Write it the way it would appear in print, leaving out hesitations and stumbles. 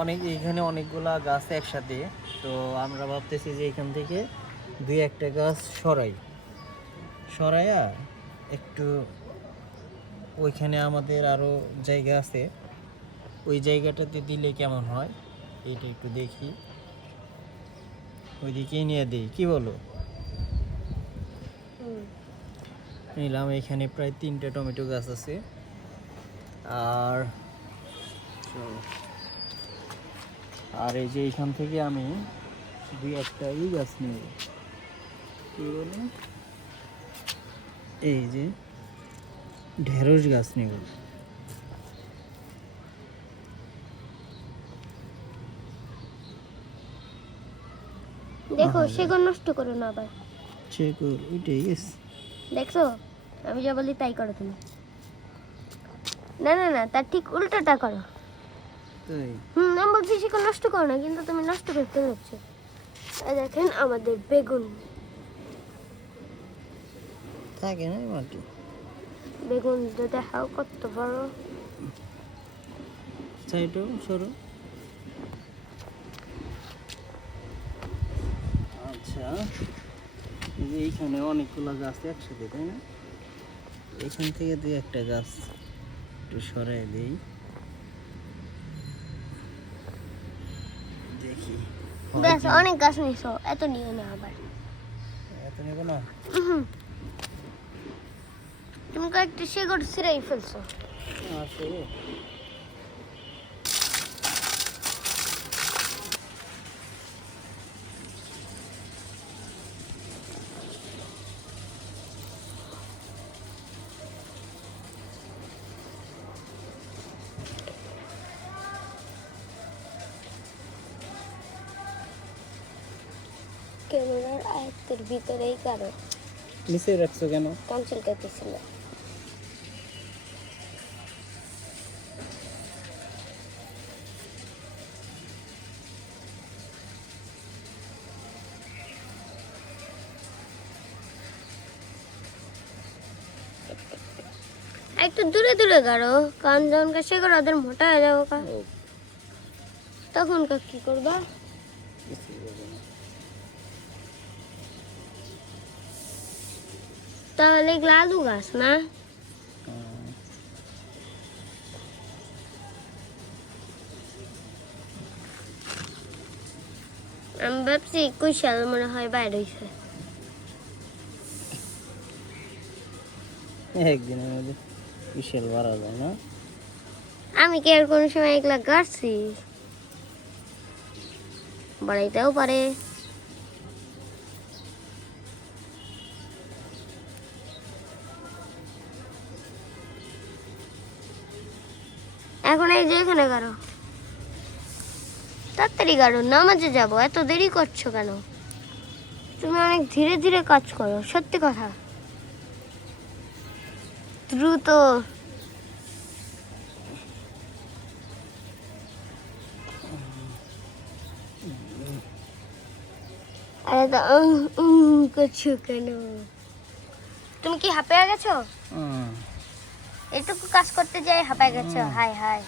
অনেক এখানে অনেকগুলা গাছ একসাথে, তো আমরা ভাবতেছি যে এখান থেকে দুই একটা গাছ সরাইয়া একটু ওইখানে আমাদের আরও জায়গা আছে, ওই জায়গাটাতে দিলে কেমন হয় এইটা একটু দেখি, ওইদিকেই নিয়ে দিই, কি বলো? নিলাম। এখানে প্রায় 3টে টমেটো গাছ আছে, আর এই যে এখান থেকে আমি দুই একটা গাছ নেব, কি বলে, এই যে ঢেঁড়স গাছ নেব। দেখো সেগুলো নষ্ট করো না আবার। সেগুলো ওইটাই গেছে, দেখছো আমি যা বলি তাই করো তুমি। না না না, তার ঠিক উল্টোটা করো। তাই আমি বলছি সেগুলো নষ্ট করো না, কিন্তু তুমি নষ্ট করতে যাচ্ছ। এই দেখেন আমাদের বেগুন, থাকে না মাটি, বেগুন তো দেখাও কত বড়। সাইডও সরো। আচ্ছা, এই যে এইখানে অনেকগুলো গাছ একসাথে, তাই না? এখান থেকে দুই একটা গাছ একটু সরাই দিই, দেখি। বেশ অনেক গাছ নিছো, এত নিও না আবার। এত নেব না। তুমি কয়েকটা শেকড় ছিঁড়াই ফেলছো। আছে ক্যামেরার আয়ত্তের ভিতরেই কারো নিচে রাখছো কেন? কাঞ্চল কাটতেছিল। একটু দূরে দূরে গাড়ো, কারণ যখন কাছে করে ওদের মোটা হয়ে যাবো, তখন কি করবা? তাহলে এগুলো আলু গাছ না? আমি ভাবছি কুশাল মনে হয় বাইরে হয়েছে। একদিনের মধ্যে বিশাল বাড়া যায় না? আমি কি আর কোনো সময় এগুলা গাড়ছি? বাড়াইতেও পারে। এখন এই যে এখানে গাড়ো, তাড়াতাড়ি গাড়ো, নামাজে যাবো, এত দেরি করছো কেন? তুমি অনেক ধীরে ধীরে কাজ করো, সত্যি কথা। দ্রুত। আরে তো করছো কেন? তুমি কি হাঁপিয়ে গেছো? এইটুকু কাজ করতে যাই হাঁপায় গেছো? High high.